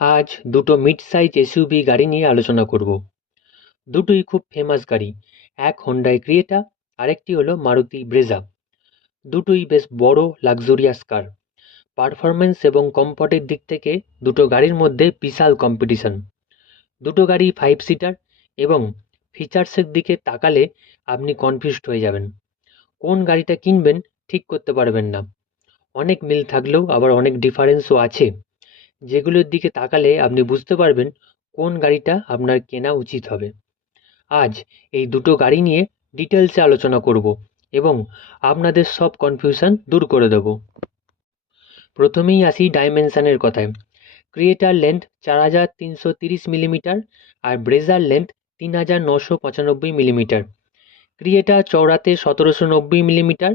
আজ দুটো mid size SUV গাড়ি নিয়ে আলোচনা করব। দুটোই খুব ফেমাস গাড়ি। এক হোন্ডাই ক্রিয়েটা, আরেকটি হলো মারুতি ব্রেজা। দুটোই বেশ বড় লাক্সারিয়াস কার। পারফরমেন্স এবং কমফর্টের দিক থেকে দুটো গাড়ির মধ্যে বিশাল কম্পিটিশন। দুটো গাড়ি 5 সিটার এবং ফিচার্সের দিকে তাকালে আপনি কনফিউজড হয়ে যাবেন। কোন গাড়িটা কিনবেন ঠিক করতে পারবেন না। অনেক মিল থাকলেও আবার অনেক ডিফারেন্সও আছে, যেগুলোর দিকে তাকালে আপনি বুঝতে পারবেন কোন গাড়িটা আপনার কেনা উচিত হবে। আজ এই দুটো গাড়ি নিয়ে ডিটেলসে আলোচনা করব এবং আপনাদের সব কনফিউশন দূর করে দেব। প্রথমেই আসি ডাইমেনশনের কথায়। ক্রিয়েটার লেন্থ 4330 মিলিমিটার আর ব্রেজার লেন্থ 3995 মিলিমিটার। ক্রিয়েটা চওড়াতে 1790 মিলিমিটার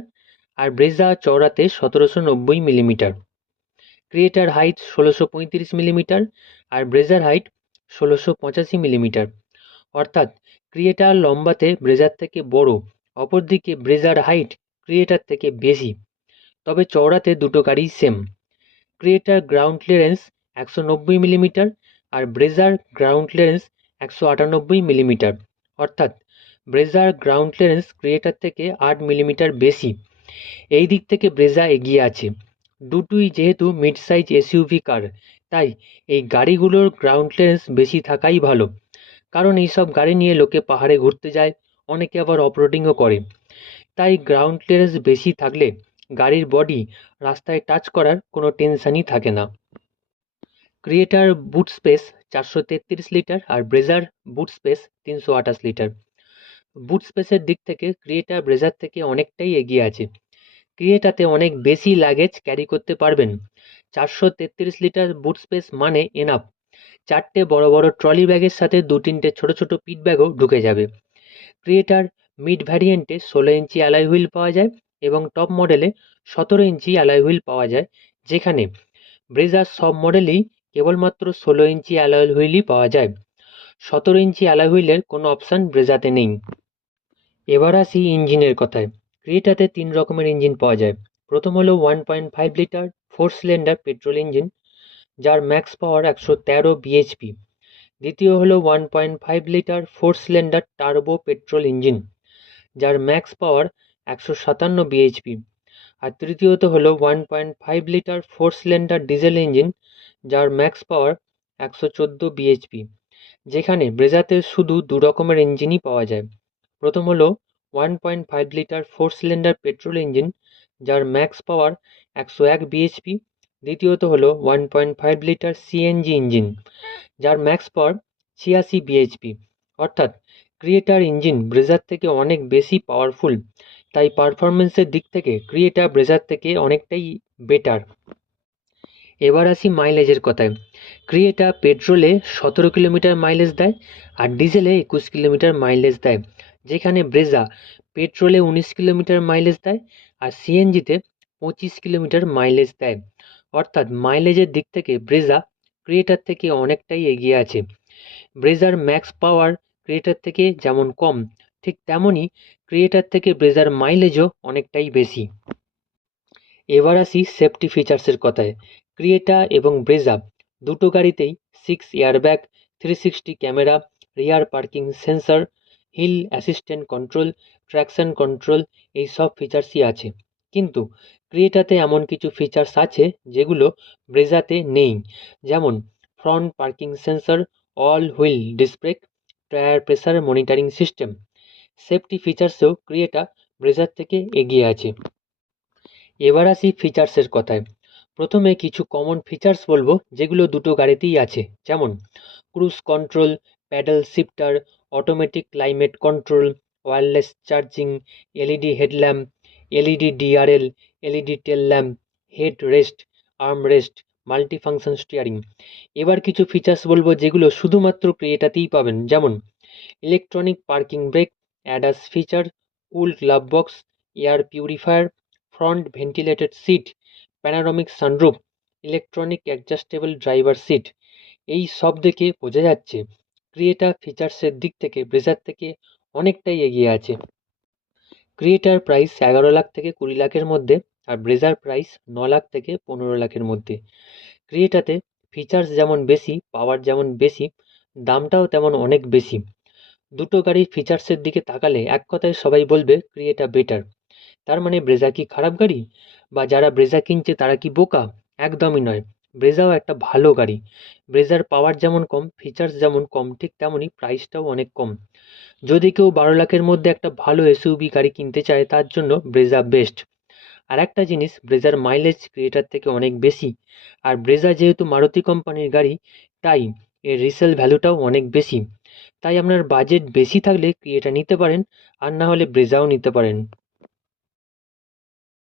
আর ব্রেজা চওড়াতে 1790 মিলিমিটার। ক্রিয়েটার হাইট 1635 মিলিমিটার আর ব্রেজার হাইট 1685 মিলিমিটার। অর্থাৎ ক্রিয়েটার লম্বাতে ব্রেজার থেকে বড়, অপরদিকে ব্রেজার হাইট ক্রিয়েটার থেকে বেশি, তবে চওড়াতে দুটো গাড়ি সেম। ক্রিয়েটার গ্রাউন্ড ক্লিয়ারেন্স 190 মিলিমিটার আর ব্রেজার গ্রাউন্ড ক্লিয়ারেন্স 198 মিলিমিটার। অর্থাৎ ব্রেজার গ্রাউন্ড ক্লিয়ারেন্স ক্রিয়েটার থেকে 8 মিলিমিটার বেশি। এই দিক থেকে ব্রেজা এগিয়ে আছে। দুটোই যেহেতু মিড সাইজ এসইউভি কার, তাই এই গাড়িগুলোর গ্রাউন্ড ক্লিয়ারেন্স বেশি থাকাই ভালো, কারণ এইসব গাড়ি নিয়ে লোকে পাহাড়ে ঘুরতে যায়, অনেকে আবার অফরোডিংও করে। তাই গ্রাউন্ড ক্লিয়ারেন্স বেশি থাকলে গাড়ির বডি রাস্তায় টাচ করার কোনো টেনশনই থাকে না। ক্রিয়েটার বুট স্পেস 433 লিটার আর ব্রেজার বুট স্পেস 328 লিটার। বুট স্পেসের দিক থেকে ক্রিয়েটার ব্রেজার থেকে অনেকটাই এগিয়ে আছে। ক্রিয়েটাতে অনেক বেশি লাগেজ ক্যারি করতে পারবেন। 433 লিটার বুট স্পেস মানে এনাফ। 4টে বড় বড় ট্রলি ব্যাগের সাথে 2-3টে ছোট ছোট পিট ব্যাগও ঢুকে যাবে। ক্রিয়েটার মিড ভ্যারিয়েন্টে 16 ইঞ্চি অ্যালয় হুইল পাওয়া যায় এবং টপ মডেলে 17 ইঞ্চি অ্যালয় হুইল পাওয়া যায়, যেখানে ব্রেজার সব মডেলেই কেবলমাত্র 16 ইঞ্চি অ্যালয় হুইলই পাওয়া যায়। 17 ইঞ্চি অ্যালয় হুইলের কোনো অপশান ব্রেজাতে নেই। এবার আসি ইঞ্জিনের কথায়। ক্রিয়েটাতে 3 রকমের ইঞ্জিন পাওয়া যায়। প্রথম হলো 1.5 লিটার 4 সিলিন্ডার পেট্রোল ইঞ্জিন, যার ম্যাক্স পাওয়ার 113 বিএইচপি। দ্বিতীয় হলো 1.5 litre 4 cylinder turbo petrol engine, যার ম্যাক্স পাওয়ার 157 বিএইচপি। আর তৃতীয়ত হলো 1.5 লিটার 4 সিলিন্ডার ডিজেল ইঞ্জিন, যার ম্যাক্স পাওয়ার 114 বিএইচপি। যেখানে ব্রেজাতে শুধু 2 রকমের ইঞ্জিনই পাওয়া যায়। প্রথম হলো 1.5 লিটার 4 সিলিন্ডার পেট্রোল ইঞ্জিন, যার ম্যাক্স পাওয়ার 101 বিএইচপি। দ্বিতীয়ত হলো 1.5 লিটার সিএনজি ইঞ্জিন, যার ম্যাক্স পাওয়ার 86 বিএইচপি। অর্থাৎ ক্রিয়েটার ইঞ্জিন ব্রেজার থেকে অনেক বেশি পাওয়ারফুল, তাই পারফরমেন্সের দিক থেকে ক্রিয়েটা ব্রেজার থেকে অনেকটাই বেটার। এবার আসি মাইলেজের কথায়। ক্রিয়েটা পেট্রোলে 17 কিলোমিটার মাইলেজ দেয় আর ডিজেলে 21 কিলোমিটার মাইলেজ দেয়, যেখানে ব্রেজা পেট্রোলে 19 কিলোমিটার মাইলেজ দেয় আর সিএনজিতে 25 কিলোমিটার মাইলেজ দেয়। অর্থাৎ মাইলেজের দিক থেকে ব্রেজা ক্রিয়েটার থেকে অনেকটাই এগিয়ে আছে। ব্রেজার ম্যাক্স পাওয়ার ক্রিয়েটার থেকে যেমন কম, ঠিক তেমনই ক্রিয়েটার থেকে ব্রেজার মাইলেজও অনেকটাই বেশি। এবার আসি সেফটি ফিচার্সের কথায়। ক্রিয়েটা এবং ব্রেজা দুটো গাড়িতেই 6 airbag, 360 camera, rear parking sensor, hill assistant control, traction control, এই সব ফিচার্সই আছে। কিন্তু ক্রিয়েটাতে এমন কিছু ফিচার্স আছে যেগুলো ব্রেজাতে নেই, যেমন front parking sensor, all wheel disc brake, tyre pressure monitoring system. Safety ফিচার্সেও ক্রিয়েটা ব্রেজার থেকে এগিয়ে আছে। এবার আসি ফিচার্সের কথায়। প্রথমে কিছু কমন ফিচার্স বলবো যেগুলো দুটো গাড়িতেই আছে, যেমন cruise control, pedal shifter, automatic climate control, wireless charging, LED headlamp, LED DRL, LED tail lamp, head rest, arm rest, multifunction steering. এবার কিছু ফিচার্স বলবো যেগুলো শুধুমাত্র ক্রিয়েটাতেই পাবেন, যেমন electronic parking brake, ADAS feature, cool glove box, air purifier, front ventilated seat, panoramic sunroof, electronic adjustable driver seat. এই সব দেখে বোঝা যাচ্ছে ক্রিয়েটা ফিচার্সের দিক থেকে ব্রেজার থেকে অনেকটাই এগিয়ে আছে। ক্রিয়েটার প্রাইস 11 লাখ থেকে 20 লাখের মধ্যে আর ব্রেজার প্রাইস 9 লাখ থেকে 15 লাখের মধ্যে। ক্রিয়েটাতে ফিচার্স যেমন বেশি, পাওয়ার যেমন বেশি, দামটাও তেমন অনেক বেশি। দুটো গাড়ির ফিচার্সের দিকে তাকালে এক কথায় সবাই বলবে ক্রিয়েটা বেটার। তার মানে ব্রেজা কি খারাপ গাড়ি, বা যারা ব্রেজা কিনছে তারা কি বোকা? একদমই নয়। ব্রেজাও একটা ভালো গাড়ি। ব্রেজার পাওয়ার যেমন কম, ফিচার্স যেমন কম, ঠিক তেমনই প্রাইসটাও অনেক কম। যদি কেউ 12 লাখের মধ্যে একটা ভালো এসইউভি গাড়ি কিনতে চায় তার জন্য ব্রেজা বেস্ট। আর একটা জিনিস, ব্রেজার মাইলেজ ক্রিয়েটার থেকে অনেক বেশি। আর ব্রেজা যেহেতু মারুতি কোম্পানির গাড়ি, তাই এর রিসেল ভ্যালুটাও অনেক বেশি। তাই আপনার বাজেট বেশি থাকলে ক্রিয়েটা নিতে পারেন, আর না হলে ব্রেজাও নিতে পারেন।